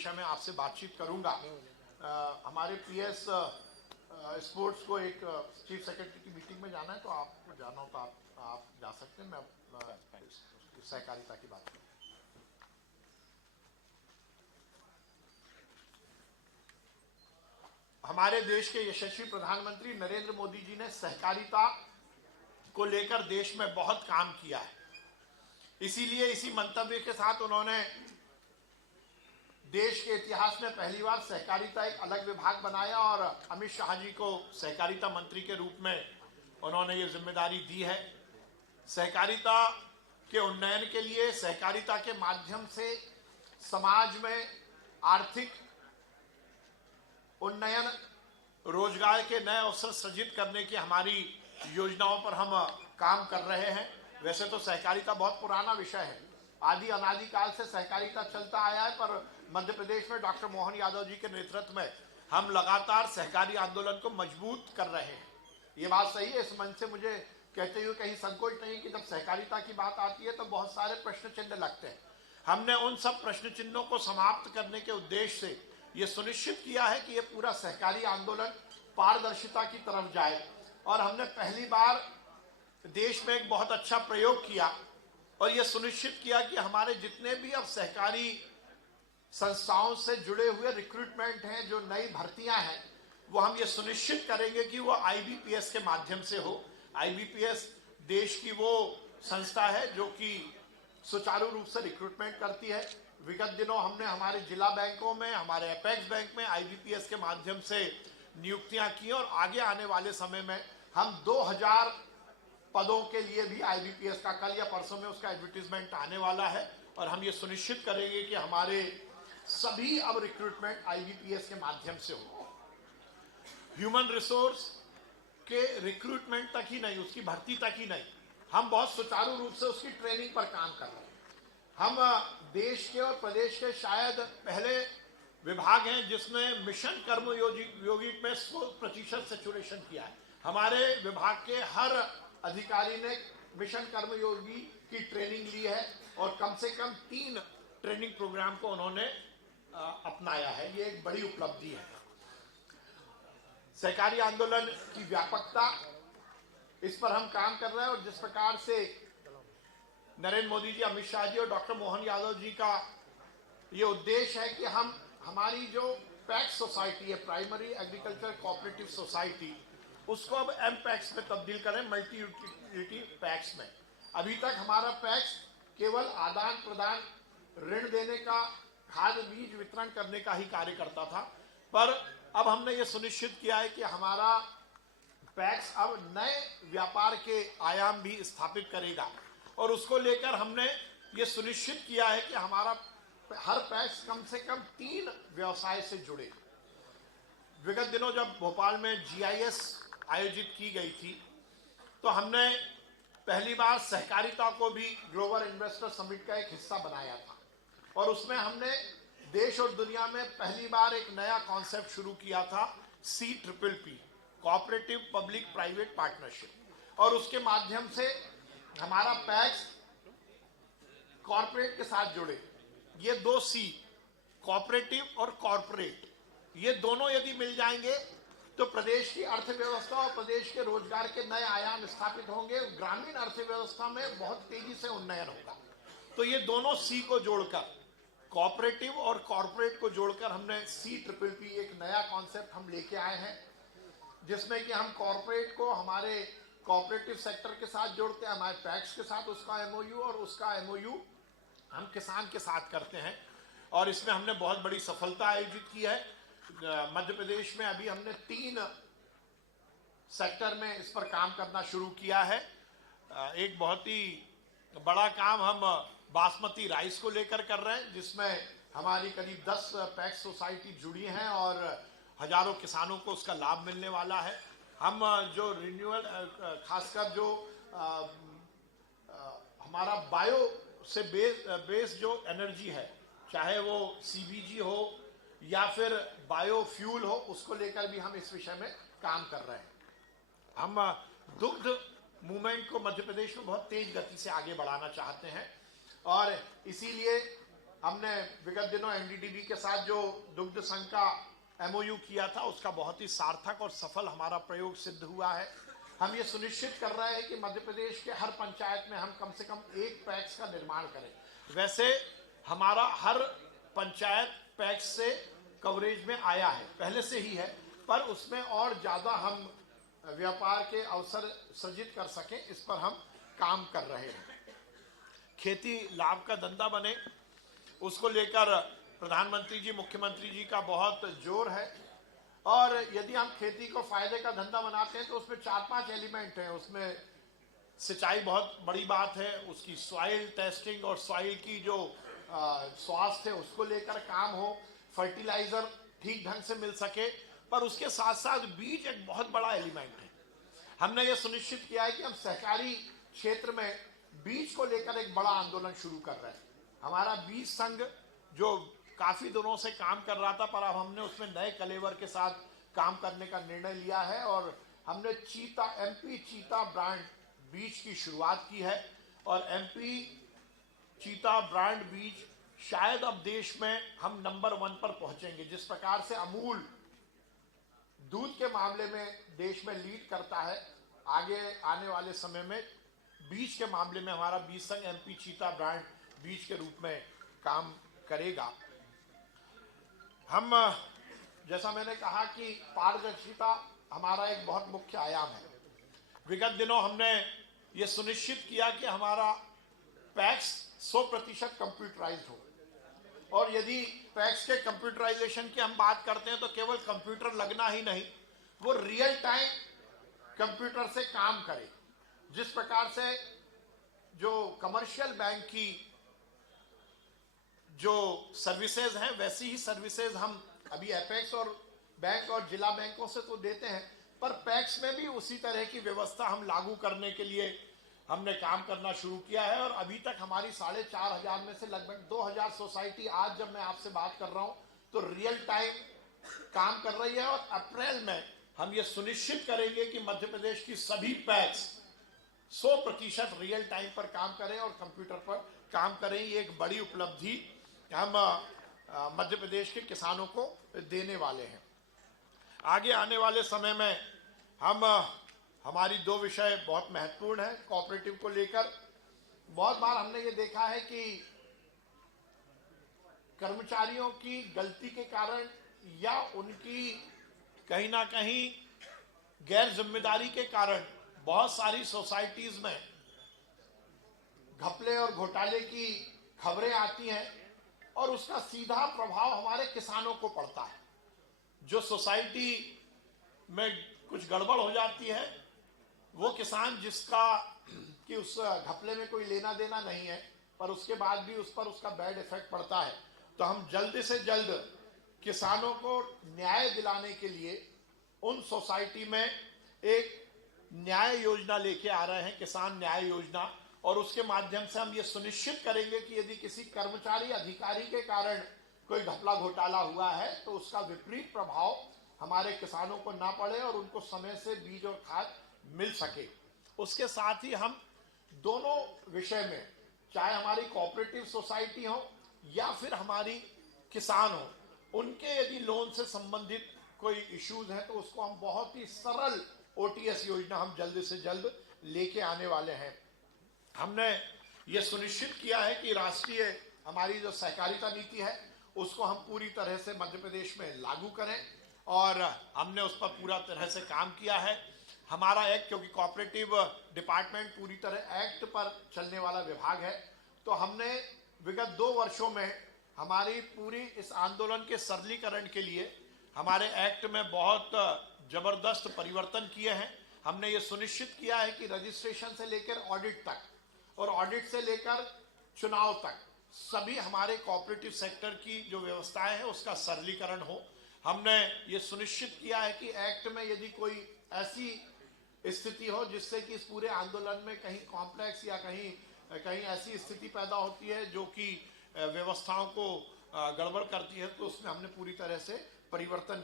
विषय में आपसे बातचीत करूंगा। हमारे पीएस स्पोर्ट्स को एक चीफ सेक्रेटरी की मीटिंग में जाना है, तो आपको जाना हो तो आप जा सकते हैं। मैं सहकारिता की बात करूँ। हमारे देश के यशस्वी प्रधानमंत्री नरेंद्र मोदी जी ने सहकारिता को लेकर देश में बहुत काम किया है। इसीलिए इसी मंतव्य के साथ उन्होंने देश के इतिहास में पहली बार सहकारिता एक अलग विभाग बनाया और अमित शाह जी को सहकारिता मंत्री के रूप में उन्होंने ये जिम्मेदारी दी है। सहकारिता के उन्नयन के लिए, सहकारिता के माध्यम से समाज में आर्थिक उन्नयन, रोजगार के नए अवसर सृजित करने की हमारी योजनाओं पर हम काम कर रहे हैं। वैसे तो सहकारिता बहुत पुराना विषय है, आदि अनादि काल से सहकारिता चलता आया है, पर मध्य प्रदेश में डॉक्टर मोहन यादव जी के नेतृत्व में हम लगातार सहकारी आंदोलन को मजबूत कर रहे हैं। ये बात सही है। इस मंच से मुझे कहते हुए कहीं संकोच नहीं कि जब सहकारिता की बात आती है तो बहुत सारे प्रश्न चिन्ह लगते हैं। हमने उन सब प्रश्न चिन्हों को समाप्त करने के उद्देश्य से ये सुनिश्चित किया है कि ये पूरा सहकारी आंदोलन पारदर्शिता की तरफ जाए। और हमने पहली बार देश में एक बहुत अच्छा प्रयोग किया और ये सुनिश्चित किया कि हमारे जितने भी अब सहकारी संस्थाओं से जुड़े हुए रिक्रूटमेंट हैं, जो नई भर्तियां हैं, वो हम ये सुनिश्चित करेंगे कि वो आईबीपीएस के माध्यम से हो। आईबीपीएस देश की वो संस्था है जो कि सुचारू रूप से रिक्रूटमेंट करती है। विगत दिनों हमने हमारे जिला बैंकों में, हमारे अपेक्स बैंक में आईबीपीएस के माध्यम से नियुक्तियां की और आगे आने वाले समय में हम 2000 पदों के लिए भी आईबीपीएस का, कल या परसों में उसका एडवर्टीजमेंट आने वाला है और हम ये सुनिश्चित करेंगे कि हमारे सभी अब रिक्रूटमेंट आईबीपीएस के माध्यम से हो। ह्यूमन रिसोर्स के रिक्रूटमेंट तक ही नहीं, उसकी भर्ती तक ही नहीं, हम बहुत सुचारू रूप से उसकी ट्रेनिंग पर काम कर रहे हैं। हम देश के और प्रदेश के शायद पहले विभाग हैं जिसने मिशन कर्मयोगी में 100% सैचुरेशन किया है। हमारे विभाग के हर अधिकारी ने मिशन कर्मयोगी की ट्रेनिंग ली है और कम से कम 3 ट्रेनिंग प्रोग्राम को उन्होंने अपनाया है। ये एक बड़ी उपलब्धि है। सहकारी आंदोलन की व्यापकता, इस पर हम काम कर रहे हैं और जिस प्रकार से नरेंद्र मोदी जी, अमित शाह जी और डॉक्टर मोहन यादव जी का ये उद्देश्य है कि हम हमारी जो पैक्स सोसाइटी है, प्राइमरी एग्रीकल्चर कोऑपरेटिव सोसाइटी, उसको अब एम पैक्स में तब्दील करें, मल्टी यूटिलिटी पैक्स में। अभी तक हमारा पैक्स केवल आदान प्रदान, ऋण देने का, खाद बीज वितरण करने का ही कार्य करता था, पर अब हमने ये सुनिश्चित किया है कि हमारा पैक्स अब नए व्यापार के आयाम भी स्थापित करेगा और उसको लेकर हमने ये सुनिश्चित किया है कि हमारा हर पैक्स कम से कम 3 व्यवसाय से जुड़े। विगत दिनों जब भोपाल में जीआईएस आयोजित की गई थी तो हमने पहली बार सहकारिता को भी ग्लोबल इन्वेस्टर समिट का एक हिस्सा बनाया था और उसमें हमने देश और दुनिया में पहली बार एक नया कॉन्सेप्ट शुरू किया था, CPPP, cooperative public private partnership, और उसके माध्यम से हमारा पैक्स कॉर्पोरेट के साथ जुड़े। ये 2 C, कोऑपरेटिव और कॉर्पोरेट, ये दोनों यदि मिल जाएंगे तो प्रदेश की अर्थव्यवस्था और प्रदेश के रोजगार के नए आयाम स्थापित होंगे, ग्रामीण अर्थव्यवस्था में बहुत तेजी से उन्नयन होगा। तो ये दोनों C को जोड़कर, कोऑपरेटिव और कॉर्पोरेट को जोड़कर हमने CPPP, एक नया कॉन्सेप्ट हम लेके आए हैं, जिसमें कि हम कॉर्पोरेट को हमारे कोऑपरेटिव सेक्टर के साथ जोड़ते हैं, हमारे पैक्स के साथ उसका MOU, और उसका MOU हम किसान के साथ करते हैं। और इसमें हमने बहुत बड़ी सफलता आयोजित की है। मध्य प्रदेश में अभी हमने 3 सेक्टर में इस पर काम करना शुरू किया है। एक बहुत ही बड़ा काम हम बासमती राइस को लेकर कर रहे हैं, जिसमें हमारी करीब 10 पैक्स सोसाइटी जुड़ी हैं और हजारों किसानों को उसका लाभ मिलने वाला है। हम जो रिन्यूअल, खासकर जो हमारा बायो से बेस जो एनर्जी है, चाहे वो CBG हो या फिर बायोफ्यूल हो, उसको लेकर भी हम इस विषय में काम कर रहे हैं। हम दुग्ध मूवमेंट को मध्य प्रदेश में बहुत तेज गति से आगे बढ़ाना चाहते हैं और इसीलिए हमने विगत दिनों एनडीडीबी के साथ जो दुग्ध संघ का एमओयू किया था, उसका बहुत ही सार्थक और सफल हमारा प्रयोग सिद्ध हुआ है। हम ये सुनिश्चित कर रहे हैं कि मध्य प्रदेश के हर पंचायत में हम कम से कम एक पैक्स का निर्माण करें। वैसे हमारा हर पंचायत पैक्स से कवरेज में आया है, पहले से ही है, पर उसमें और ज़्यादा हम व्यापार के अवसर सृजित कर सकें, इस पर हम काम कर रहे हैं। खेती लाभ का धंधा बने, उसको लेकर प्रधानमंत्री जी, मुख्यमंत्री जी का बहुत जोर है। और यदि हम खेती को फायदे का धंधा बनाते हैं तो उसमें 4-5 एलिमेंट हैं। उसमें सिंचाई बहुत बड़ी बात है, उसकी सॉइल टेस्टिंग और सॉइल की जो स्वास्थ्य है उसको लेकर काम हो, फर्टिलाइजर ठीक ढंग से मिल सके, पर उसके साथ साथ बीज एक बहुत बड़ा एलिमेंट है। हमने ये सुनिश्चित किया है कि हम सहकारी क्षेत्र में बीज को लेकर एक बड़ा आंदोलन शुरू कर रहे हैं। हमारा बीज संघ जो काफी दिनों से काम कर रहा था, पर अब हमने उसमें नए कलेवर के साथ काम करने का निर्णय लिया है और हमने चीता एमपी चीता ब्रांड बीज की शुरुआत की है। और एमपी चीता ब्रांड बीज शायद अब देश में हम नंबर 1 पर पहुंचेंगे। जिस प्रकार से अमूल दूध के मामले में देश में लीड करता है, आगे आने वाले समय में बीज के मामले में हमारा बीज संघ एमपी चीता ब्रांड बीज के रूप में काम करेगा। हम, जैसा मैंने कहा कि पारदर्शिता हमारा एक बहुत मुख्य आयाम है। विगत दिनों हमने ये सुनिश्चित किया कि हमारा पैक्स 100% कंप्यूटराइज्ड हो। और यदि पैक्स के कंप्यूटराइजेशन की हम बात करते हैं तो केवल कंप्यूटर लगना ही नहीं, वो रियल टाइम कंप्यूटर से काम करे। जिस प्रकार से जो कमर्शियल बैंक की जो सर्विसेज हैं, वैसी ही सर्विसेज हम अभी एपेक्स और बैंक और जिला बैंकों से तो देते हैं, पर पैक्स में भी उसी तरह की व्यवस्था हम लागू करने के लिए हमने काम करना शुरू किया है। और अभी तक हमारी 4,500 में से लगभग 2,000 सोसाइटी, आज जब मैं आपसे बात कर रहा हूं तो रियल टाइम काम कर रही है। और अप्रैल में हम ये सुनिश्चित करेंगे कि मध्य प्रदेश की सभी पैक्स 100% रियल टाइम पर काम करें और कंप्यूटर पर काम करें। ये एक बड़ी उपलब्धि हम मध्य प्रदेश के किसानों को देने वाले हैं। आगे आने वाले समय में हमारी 2 विषय बहुत महत्वपूर्ण है कोऑपरेटिव को लेकर। बहुत बार हमने ये देखा है कि कर्मचारियों की गलती के कारण या उनकी कहीं ना कहीं गैर जिम्मेदारी के कारण बहुत सारी सोसाइटीज में घपले और घोटाले की खबरें आती हैं और उसका सीधा प्रभाव हमारे किसानों को पड़ता है। जो सोसाइटी में कुछ गड़बड़ हो जाती है, वो किसान जिसका कि उस घपले में कोई लेना देना नहीं है, पर उसके बाद भी उस पर उसका बैड इफेक्ट पड़ता है। तो हम जल्द से जल्द किसानों को न्याय दिलाने के लिए उन सोसाइटी में एक न्याय योजना लेके आ रहे हैं, किसान न्याय योजना। और उसके माध्यम से हम ये सुनिश्चित करेंगे कि यदि किसी कर्मचारी अधिकारी के कारण कोई घपला घोटाला हुआ है तो उसका विपरीत प्रभाव हमारे किसानों को ना पड़े और उनको समय से बीज और खाद मिल सके। उसके साथ ही हम दोनों विषय में, चाहे हमारी कोऑपरेटिव सोसाइटी हो या फिर हमारी किसान हो, उनके यदि लोन से संबंधित कोई इश्यूज हैं तो उसको हम बहुत ही सरल ओटीएस योजना हम जल्द से जल्द लेके आने वाले हैं। हमने ये सुनिश्चित किया है कि राष्ट्रीय हमारी जो सहकारिता नीति है उसको हम पूरी तरह से मध्य प्रदेश में लागू करें और हमने उस पर पूरा तरह से काम किया है। हमारा एक्ट, क्योंकि कोऑपरेटिव डिपार्टमेंट पूरी तरह एक्ट पर चलने वाला विभाग है, तो हमने विगत 2 वर्षों में हमारी पूरी इस आंदोलन के सरलीकरण के लिए हमारे एक्ट में बहुत जबरदस्त परिवर्तन किए हैं। हमने ये सुनिश्चित किया है कि रजिस्ट्रेशन से लेकर ऑडिट तक और ऑडिट से लेकर चुनाव तक सभी हमारे कोऑपरेटिव सेक्टर की जो व्यवस्थाएं हैं उसका सरलीकरण हो। हमने ये सुनिश्चित किया है कि एक्ट में यदि कोई ऐसी स्थिति हो जिससे कि इस पूरे आंदोलन में कहीं कॉम्प्लेक्स या कहीं ऐसी स्थिति पैदा होती है जो कि व्यवस्थाओं को गड़बड़ करती है, तो उसमें हमने पूरी तरह से परिवर्तन